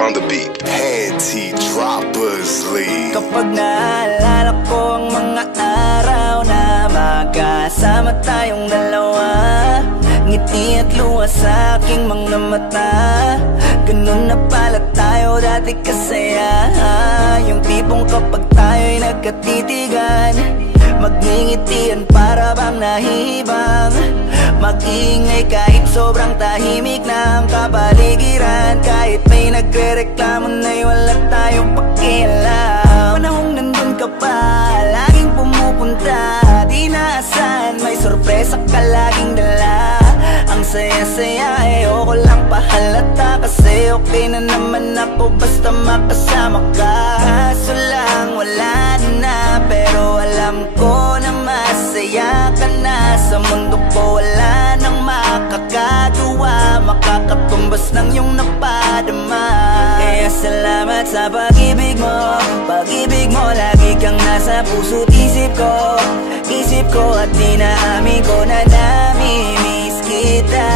on the beat. Panty Droppers League. Kapag naalala ko ang mga araw na magkasama tayong dalawa, ngiti at luha sa aking mga mata. Ganun na pala tayo dati kasaya. Yung tipong kapag tayo'y nagkatitigan, magngingitian para bang nahihibang. Mag-iingay kahit sobrang tahimik na ang kapaligiran. Kahit may nagre-reklamo na'y wala tayong pakialam. Panahong nandun ka pa, laging pumupunta, di naasahan, may sorpresa ka laging dala. Ang saya-saya, ayoko lang pahalata, kasi okay na naman ako basta makasama ka. Kaso lang wala na, pero alam ko na masaya ka na. Sa mundo ko wala nang makakagawa, makakatumbas ng iyong napadama. Kaya salamat sa pag-ibig mo. Pag-ibig mo, lagi kang nasa puso't isip ko. Isip ko at dinaamin ko na namimiss kita.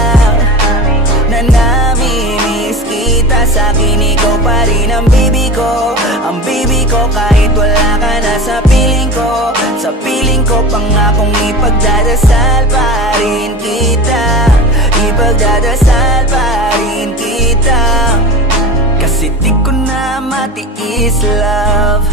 Na namimiss kita. Sa'kin ikaw pa rin ang baby ko. Ang baby ko kahit wala ka na sa piling ko. Sa piling ko pangakong ipagdadasal pa rin kita. Ipagdadasal pa rin kita. Kasi di ko na matiis, love.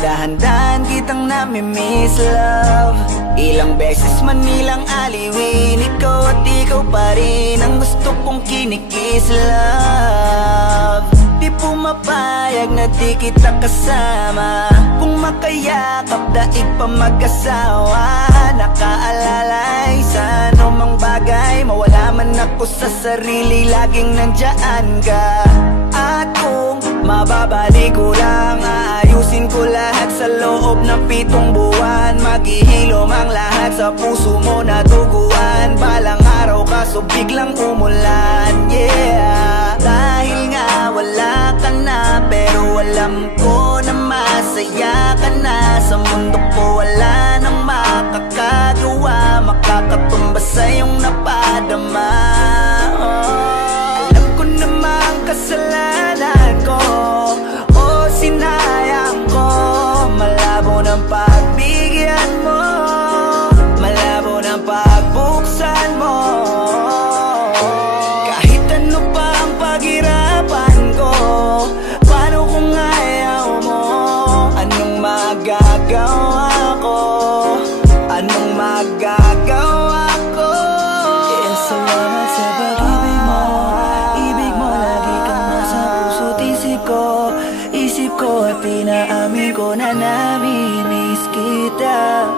Dahan-dahan kitang namimiss, love. Ilang beses man nilang aliwin, ikaw at ikaw pa rin ang gusto kong kinikis, love. Di pumapayag na di kita kasama. Kung makayakap, daig pa mag-asawa. Nakaalalay sa anumang bagay, mawala man ako sa sarili, laging nandyan ka. At kung mababalik ko lang, aayusin ko lahat sa loob ng 7 buwan. Maghihilom ang lahat sa puso mo na duguan. Balang araw kaso biglang umulan, yeah. Dahil nga wala ka na, pero alam ko na masaya ka na. Sa mundo ko wala nang makakagawa, makakatumbas sa iyong napadama. Alam ko namang kasalanan ko, o sinayang ko. Malabo ng pagbigyan mo, malabo ng pagbuksan mo. Kahit ano pa ang paghirapan ko, paano kung ayaw mo? Anong magagawa ko? Anong magagawa ko? Kaya salamat sa pag-ibig mo. Ibig mo lagi kang nasa puso't isip ko. Isip ko at inaamin ko na namimiss kita.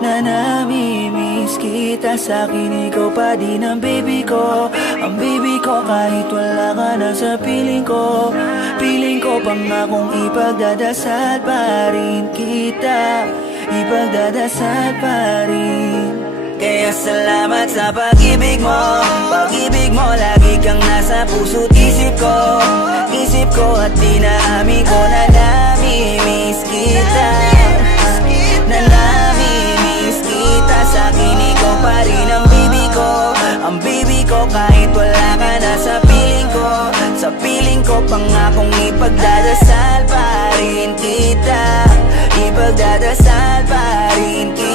Na namimiss kita. Sa'kin ikaw pa din ang baby ko. Ang baby ko kahit wala ka na sa piling ko. Piling ko pangakong ipagdadasal pa rin kita. Ipagdadasal pa rin. Kaya salamat sa pag-ibig mo. Pag-ibig mo, lagi kang nasa puso't isip ko. Isip ko at dinaamin ko na namimiss kita. Na namimiss kita. Sa'kin ikaw pa rin ang baby ko. Ang baby ko kahit wala ka na sa piling ko. Sa piling ko pangakong ipagdadasal pa rin kita. Ipagdadasal pa rin kita.